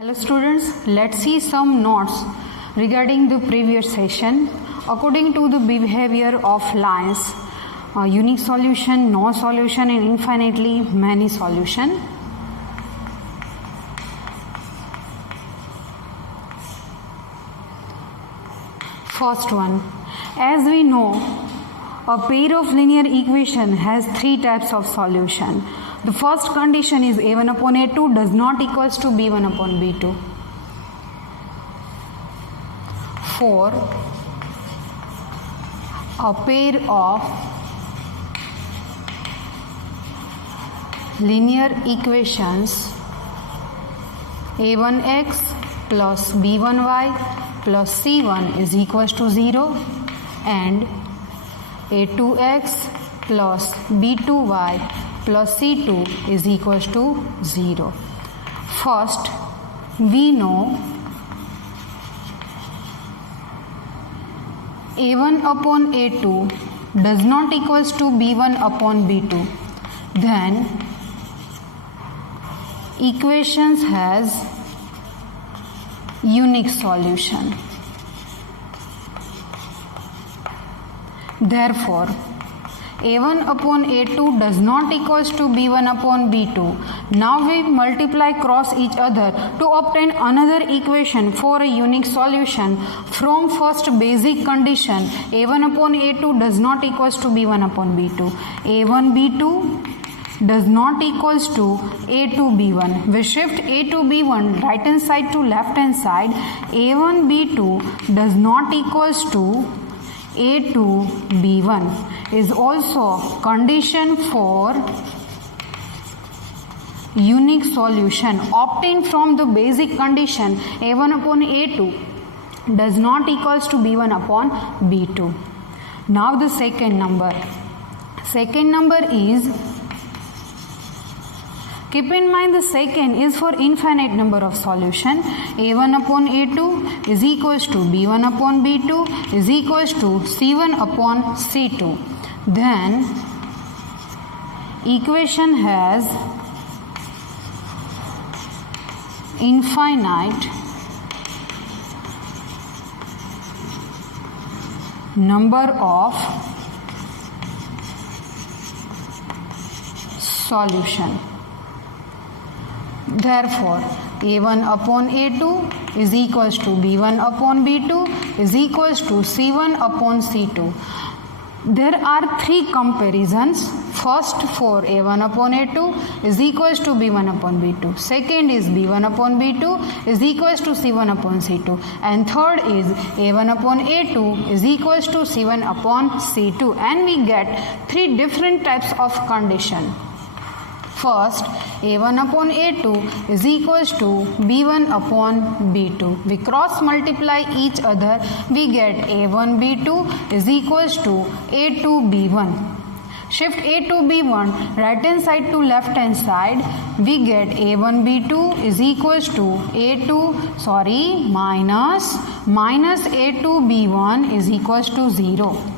Hello students, let's see some notes regarding the previous session. According to the behavior of lines, unique solution, no solution and infinitely many solution. First one, as we know, a pair of linear equation has three types of solution. The first condition is a1 upon a2 does not equals to b1 upon b2. For a pair of linear equations a1x plus b1y plus c1 is equals to 0 and a2x plus b2y plus c2 is equals to 0. First, we know a1 upon a2 does not equals to b1 upon b2. Then equations has unique solution. Therefore, a1 upon a2 does not equals to b1 upon b2. Now we multiply cross each other to obtain another equation for a unique solution from first basic condition a1 upon a2 does not equals to b1 upon b2. a1 b2 does not equals to a2 b1. We shift a2 b1 right hand side to left hand side. a1 b2 does not equals to a2 b1 is also condition for unique solution obtained from the basic condition a1 upon a2 does not equals to b1 upon b2. Now the second number is, keep in mind the second is for infinite number of solution. a1 upon a2 is equals to b1 upon b2 is equals to c1 upon c2. Then equation has infinite number of solution. Therefore, a1 upon a2 is equals to b1 upon b2 is equals to c1 upon c2. There are three comparisons. First, for a1 upon a2 is equals to b1 upon b2. Second is b1 upon b2 is equals to c1 upon c2. And third is a1 upon a2 is equals to c1 upon c2. And we get three different types of condition. First, a1 upon a2 is equals to b1 upon b2. We cross multiply each other. We get a1 b2 is equals to a2 b1. Shift a2 b1 right hand side to left hand side. We get a1 b2 is equals to minus a2 b1 is equals to 0.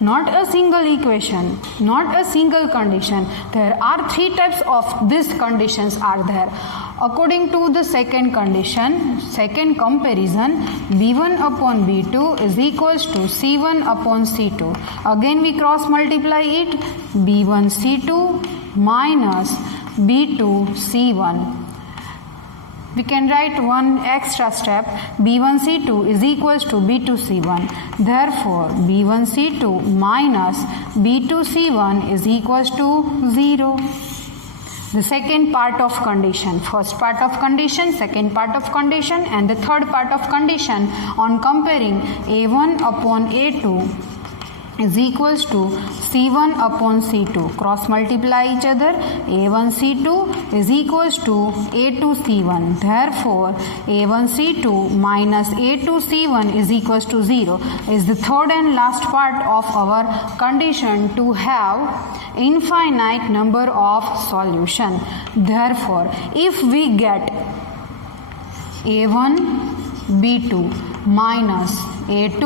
Not a single equation, not a single condition. There are three types of these conditions are there. According to the second condition, second comparison, b1 upon b2 is equals to c1 upon c2. Again we cross multiply it, b1 c2 minus b2 c1. We can write one extra step, b1 c2 is equals to b2 c1. Therefore, b1 c2 minus b2 c1 is equals to 0. The second part of condition, first part of condition, second part of condition and the third part of condition on comparing a1 upon a2 is equals to c1 upon c2. Cross multiply each other. a1 c2 is equals to a2 c1. Therefore, a1 c2 minus a2 c1 is equals to 0 is the third and last part of our condition to have infinite number of solution. Therefore, if we get a1 b2 minus a2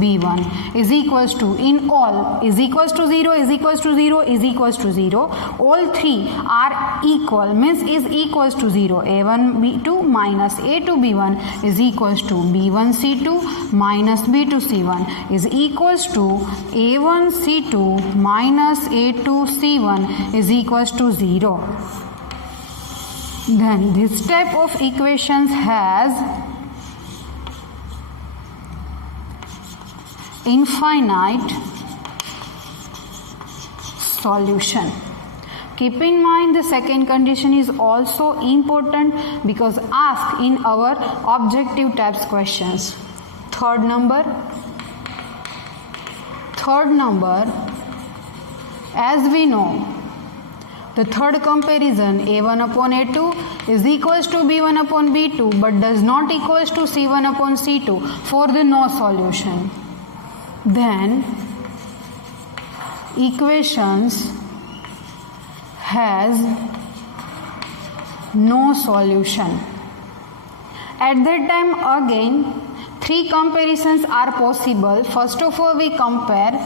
b1 is equals to, in all is equals to 0, is equals to 0, is equals to 0. All three are equal, means is equals to 0. a1 b2 minus a2 b1 is equals to b1 c2 minus b2 c1 is equals to a1 c2 minus a2 c1 is equals to 0. Then this type of equations has infinite solution. Keep in mind the second condition is also important because asked in our objective types questions. Third number, as we know, the third comparison a1 upon a2 is equals to b1 upon b2 but does not equals to c1 upon c2 for the no solution. Then equations has no solution. At that time again three comparisons are possible. First of all we compare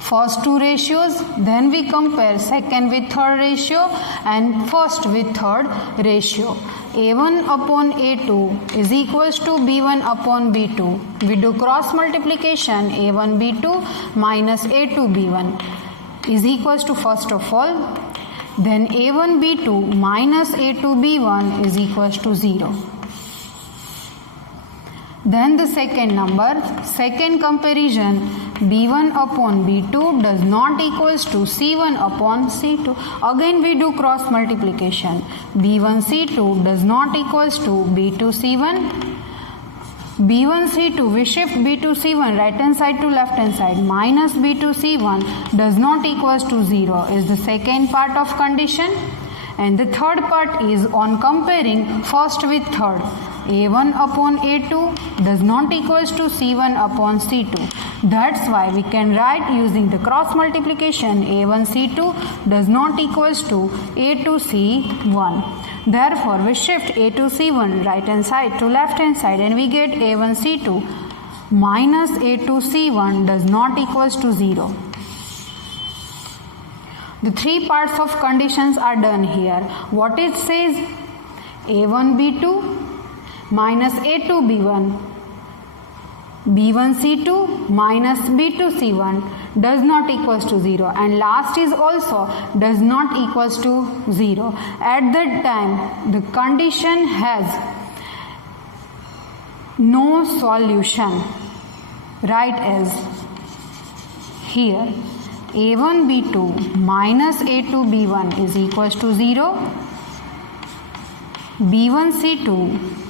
first two ratios, then we compare second with third ratio and first with third ratio. a1 upon a2 is equals to b1 upon b2. We do cross multiplication, a1 b2 minus a2 b1 is equals to first of all, then a1 b2 minus a2 b1 is equals to 0. Then the second number, second comparison, b1 upon b2 does not equals to c1 upon c2. Again we do cross multiplication. b1 c2 does not equals to b2 c1. b1 c2, we shift b2 c1 right hand side to left hand side, minus b2 c1 does not equals to 0 is the second part of condition. And the third part is on comparing first with third. a1 upon a2 does not equals to c1 upon c2. That's why we can write using the cross multiplication, a1 c2 does not equals to a2 c1. Therefore we shift a2 c1 right hand side to left hand side and we get a1 c2 minus a2 c1 does not equals to 0. The three parts of conditions are done here. What it says, a1 b2 minus a2 b1, b1 c2 minus b2 c1 does not equals to 0, and last is also does not equals to 0. At that time the condition has no solution. Write as here, a1 b2 minus a2 b1 is equals to 0, b1 c2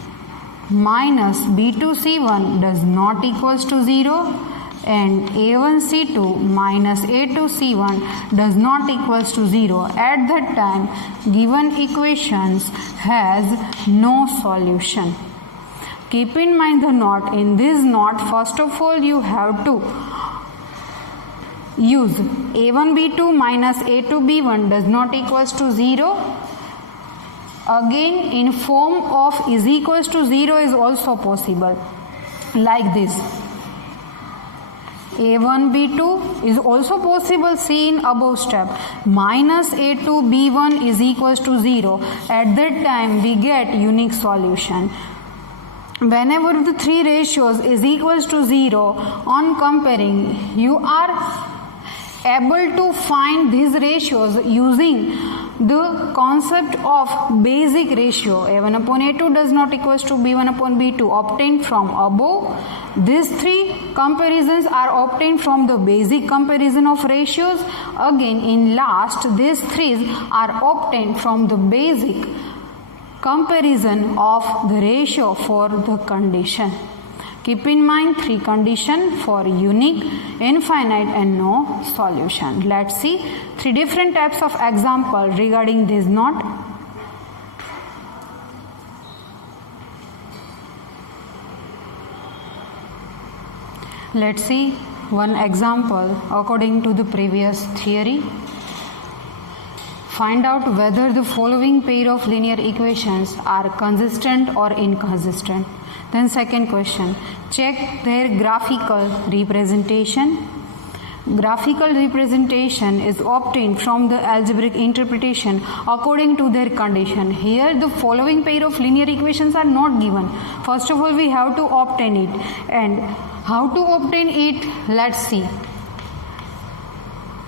minus b2 c1 does not equals to 0, and a1 c2 minus a2 c1 does not equals to 0. At that time given equations has no solution. Keep in mind the note. In this note, first of all you have to use a1 b2 minus a2 b1 does not equals to 0. Again in form of is equals to 0 is also possible, like this. a1 b2 is also possible, see in above step, minus a2 b1 is equals to 0. At that time we get unique solution. Whenever the three ratios is equals to 0, on comparing you are able to find these ratios using the concept of basic ratio. a1 upon a2 does not equals to b1 upon b2 obtained from above. These three comparisons are obtained from the basic comparison of ratios. Again in last these three are obtained from the basic comparison of the ratio for the condition. Keep in mind three conditions for unique, infinite and no solution. Let's see three different types of example regarding this note. Let's see one example according to the previous theory. Find out whether the following pair of linear equations are consistent or inconsistent. Then second question, check their graphical representation. Graphical representation is obtained from the algebraic interpretation according to their condition. Here the following pair of linear equations are not given. First of all, we have to obtain it. And how to obtain it? Let's see.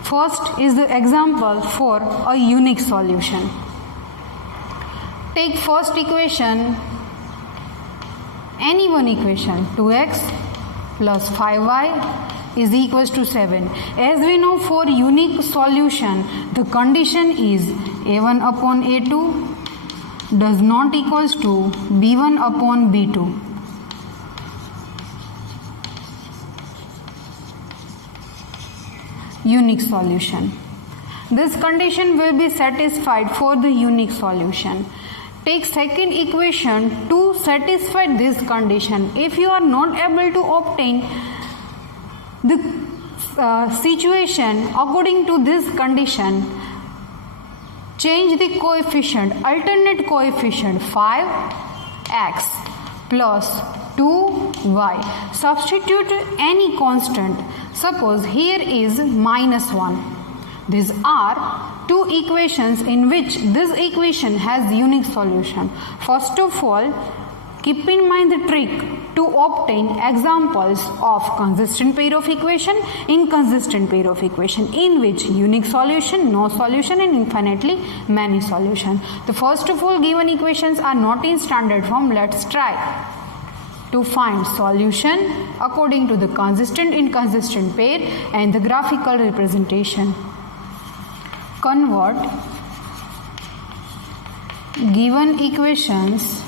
First is the example for a unique solution. Take first equation, any one equation, 2x plus 5y is equals to 7. As we know, for unique solution, the condition is a1 upon a2 does not equals to b1 upon b2. Unique solution. This condition will be satisfied for the unique solution. Take second equation to satisfy this condition. If you are not able to obtain the situation according to this condition, change the coefficient, alternate coefficient 5x plus 2y. Substitute any constant. Suppose here is -1. These are two equations in which this equation has unique solution. First of all, keep in mind the trick to obtain examples of consistent pair of equation, inconsistent pair of equation, in which unique solution, no solution, and infinitely many solution. The first of all given equations are not in standard form. Let's try to find solution according to the consistent, inconsistent pair and the graphical representation. Convert given equations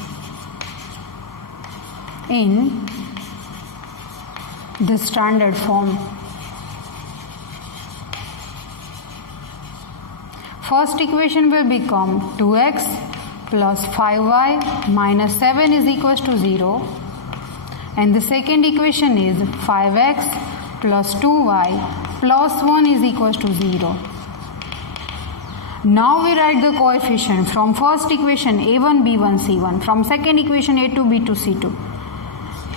in the standard form. First equation will become 2x plus 5y minus 7 is equals to 0, and the second equation is 5x plus 2y plus 1 is equals to 0. Now we write the coefficient from first equation a1, b1, c1, from second equation a2, b2, c2.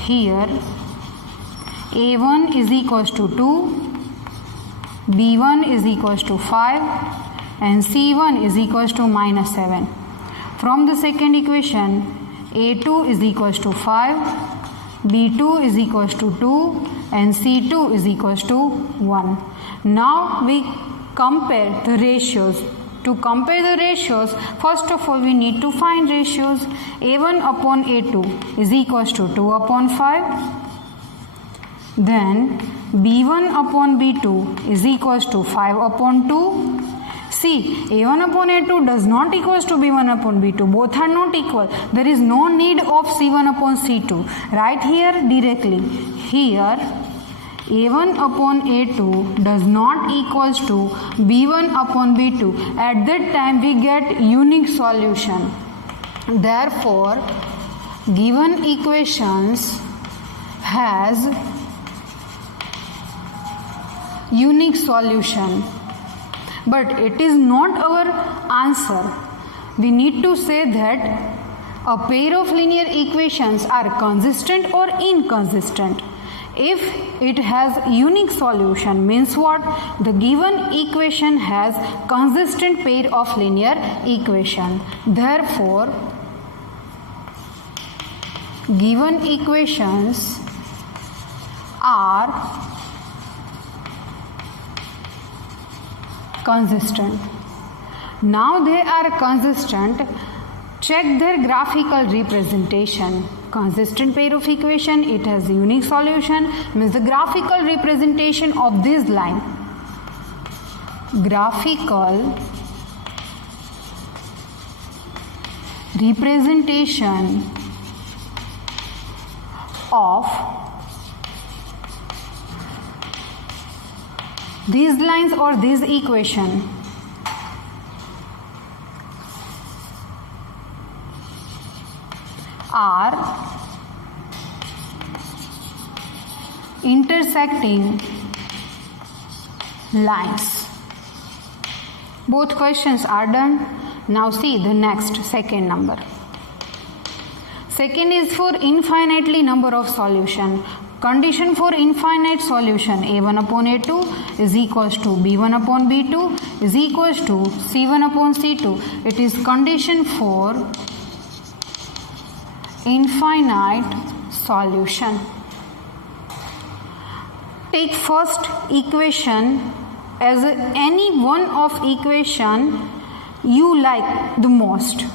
Here a1 is equals to 2, b1 is equals to 5 and c1 is equals to minus 7. From the second equation a2 is equals to 5, b2 is equals to 2 and c2 is equals to 1. Now we compare the ratios. To compare the ratios, first of all we need to find ratios. a1 upon a2 is equals to 2 upon 5. Then b1 upon b2 is equals to 5 upon 2. See, a1 upon a2 does not equals to b1 upon b2. Both are not equal. There is no need of c1 upon c2. Right here directly. Here a1 upon a2 does not equals to b1 upon b2. At that time we get unique solution. Therefore, given equations has unique solution. But it is not our answer. We need to say that a pair of linear equations are consistent or inconsistent. If it has unique solution, means what? The given equation has consistent pair of linear equation. Therefore, given equations are consistent. Now they are consistent. Check their graphical representation. Consistent pair of equation, it has unique solution, means the graphical representation of this line. Graphical representation of these lines or this equation are intersecting lines. Both questions are done. Now see the next second number. Second is for infinitely number of solution. Condition for infinite solution a1 upon a2 is equals to b1 upon b2 is equals to c1 upon c2. It is condition for infinite solution. Take first equation as any one of equation you like the most.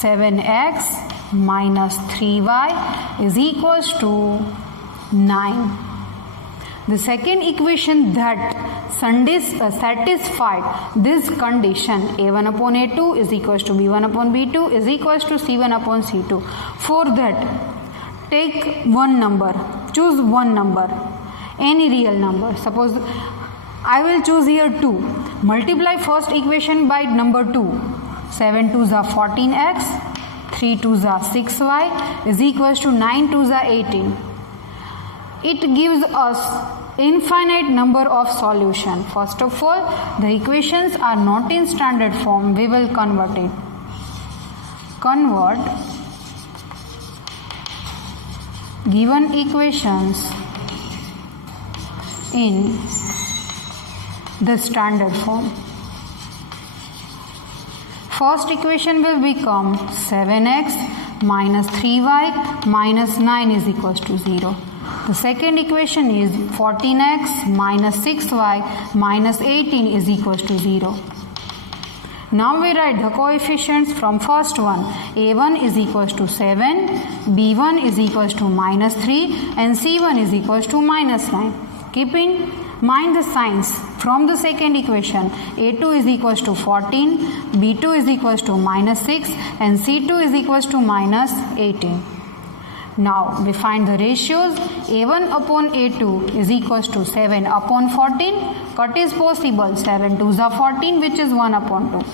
7x minus 3y is equals to 9. The second equation that satisfied this condition a1 upon a2 is equals to b1 upon b2 is equals to c1 upon c2. For that, take one number, choose one number, any real number. Suppose I will choose here 2. Multiply first equation by number 2. 7 2s are 14x, 3 2s are 6y is equals to 9 2s are 18. It gives us infinite number of solution. First of all, the equations are not in standard form. We will convert it. Convert given equations in the standard form. First equation will become 7x minus 3y minus 9 is equals to 0. The second equation is 14x minus 6y minus 18 is equals to 0. Now we write the coefficients from first one. a1 is equals to 7, b1 is equals to minus 3 and c1 is equals to minus 9. Keeping mind the signs from the second equation, a2 is equals to 14, b2 is equals to minus 6 and c2 is equals to minus 18. Now we find the ratios. a1 upon a2 is equals to 7 upon 14. Cut is possible. 7 2s are 14 which is 1 upon 2.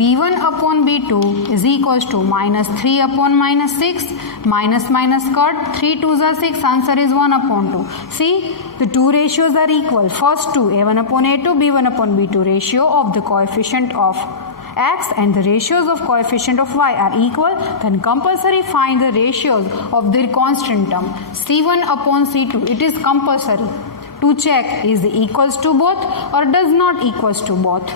b1 upon b2 is equals to minus 3 upon minus 6. Minus minus cut. 3 2s are 6. Answer is 1 upon 2. See, the two ratios are equal. First two, a1 upon a2, b1 upon b2. Ratio of the coefficient of x and the ratios of coefficient of y are equal. Then compulsory find the ratios of their constant term. c1 upon c2. It is compulsory to check is equals to both or does not equals to both.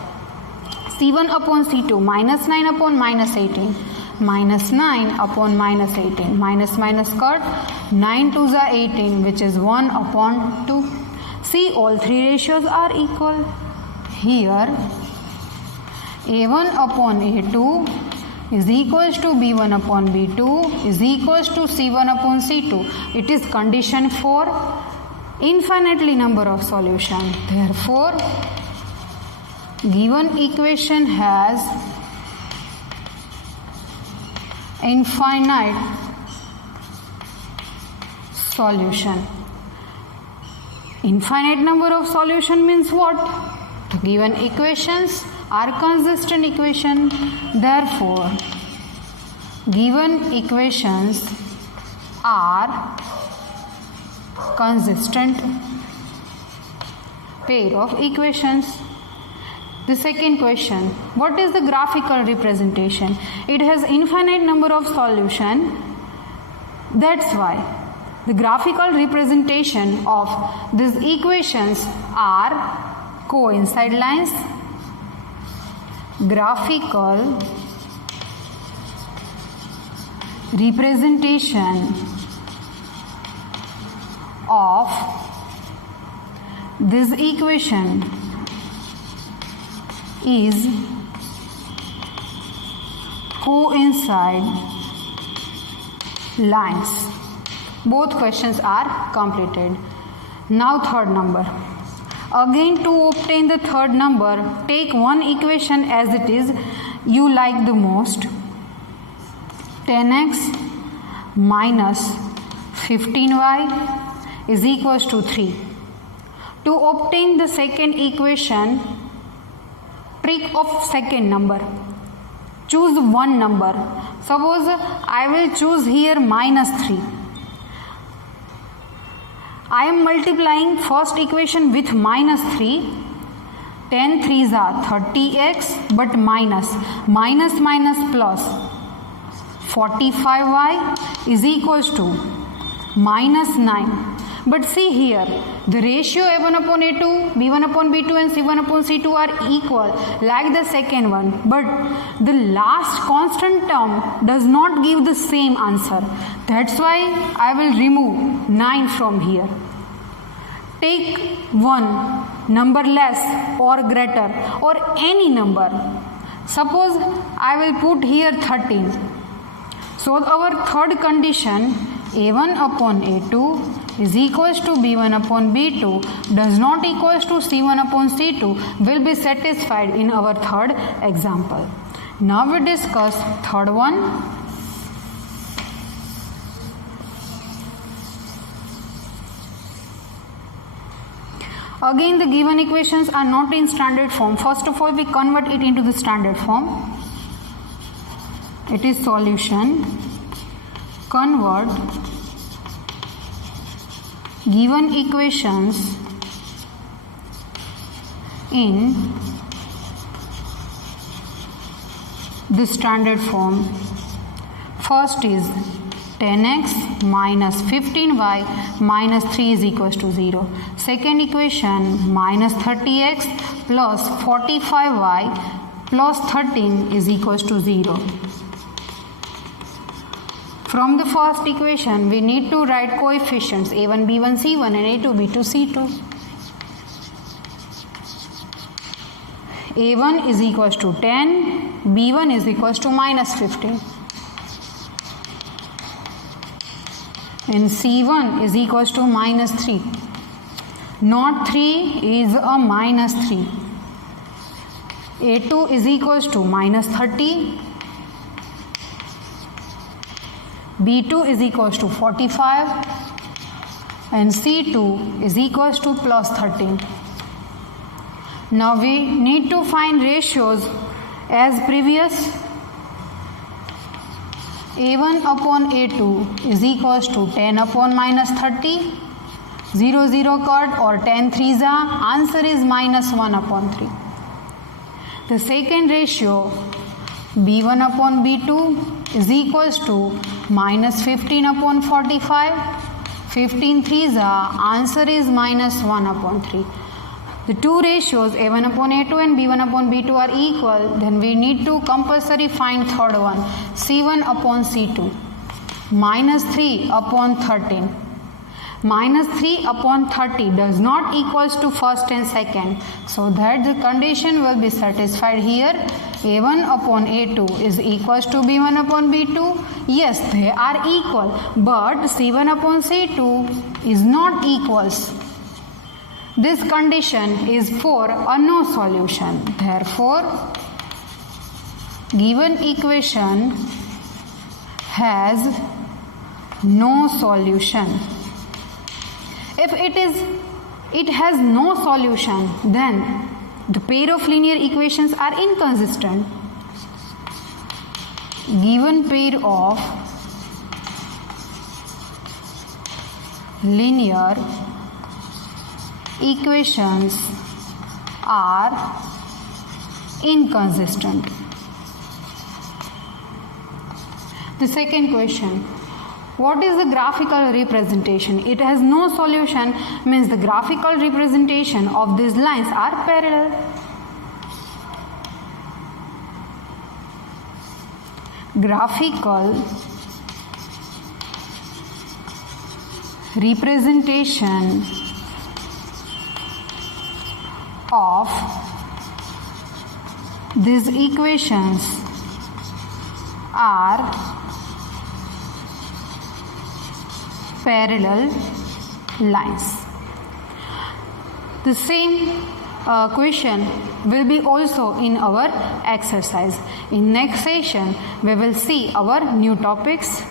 c1 upon c2 minus 9 upon minus 18. Minus 9 upon minus 18. Minus minus cut. 9 2s are 18 which is 1 upon 2. See, all three ratios are equal. Here a1 upon a2 is equals to b1 upon b2 is equals to c1 upon c2. It is condition for infinitely number of solution. Therefore, given equation has infinite solution. Infinite number of solution means what? The given equations are consistent equation. Therefore, given equations are consistent pair of equations. The second question, what is the graphical representation? It has infinite number of solution. That's why the graphical representation of these equations are coincide lines. Graphical representation of this equation is coincide lines. Both questions are completed. Now third number. Again, to obtain the third number, take one equation as it is you like the most. 10x minus 15y is equals to 3. To obtain the second equation, trick of second number. Choose one number. Suppose I will choose here minus 3. I am multiplying first equation with minus 3. 10 3s are 30x, but minus minus plus. 45y is equals to minus 9. But see here, the ratio a1 upon a2, b1 upon b2 and c1 upon c2 are equal like the second one. But the last constant term does not give the same answer. That's why I will remove 9 from here. Take one number less or greater or any number. Suppose I will put here 13. So our third condition, a1 upon a2 is equals to b1 upon b2 does not equals to c1 upon c2 will be satisfied in our third example. Now we discuss third one. Again, the given equations are not in standard form. First of all, we convert it into the standard form. It is solution. Convert given equations in the standard form. First is 10x minus 15y minus 3 is equals to 0. Second equation, minus 30x plus 45y plus 13 is equals to 0. From the first equation, we need to write coefficients a1, b1, c1 and a2, b2, c2. a1 is equals to 10, b1 is equals to minus 15. And c1 is equals to minus 3. Not 3 is a minus 3. a2 is equals to minus 30. b2 is equals to 45 and c2 is equals to plus 13. Now we need to find ratios as previous. a1 upon a2 is equals to 10 upon minus 30. 0 0 cut or 10 3s are. Answer is minus 1 upon 3. The second ratio b1 upon b2 is equals to minus 15 upon 45. 15 3s are. Answer is minus 1 upon 3. The two ratios a1 upon a2 and b1 upon b2 are equal. Then we need to compulsory find third one, c1 upon c2. Minus 3 upon 13. Minus 3 upon 30 does not equals to first and second. So that the condition will be satisfied here. a1 upon a2 is equals to b1 upon b2. Yes, they are equal, but c1 upon c2 is not equals. This condition is for a no solution. Therefore, given equation has no solution. If it has no solution, then the pair of linear equations are inconsistent. Given pair of linear equations are inconsistent. The second question, what is the graphical representation? It has no solution means the graphical representation of these lines are parallel. Graphical representation of these equations are parallel lines. The same question will be also in our exercise. In next session, we will see our new topics.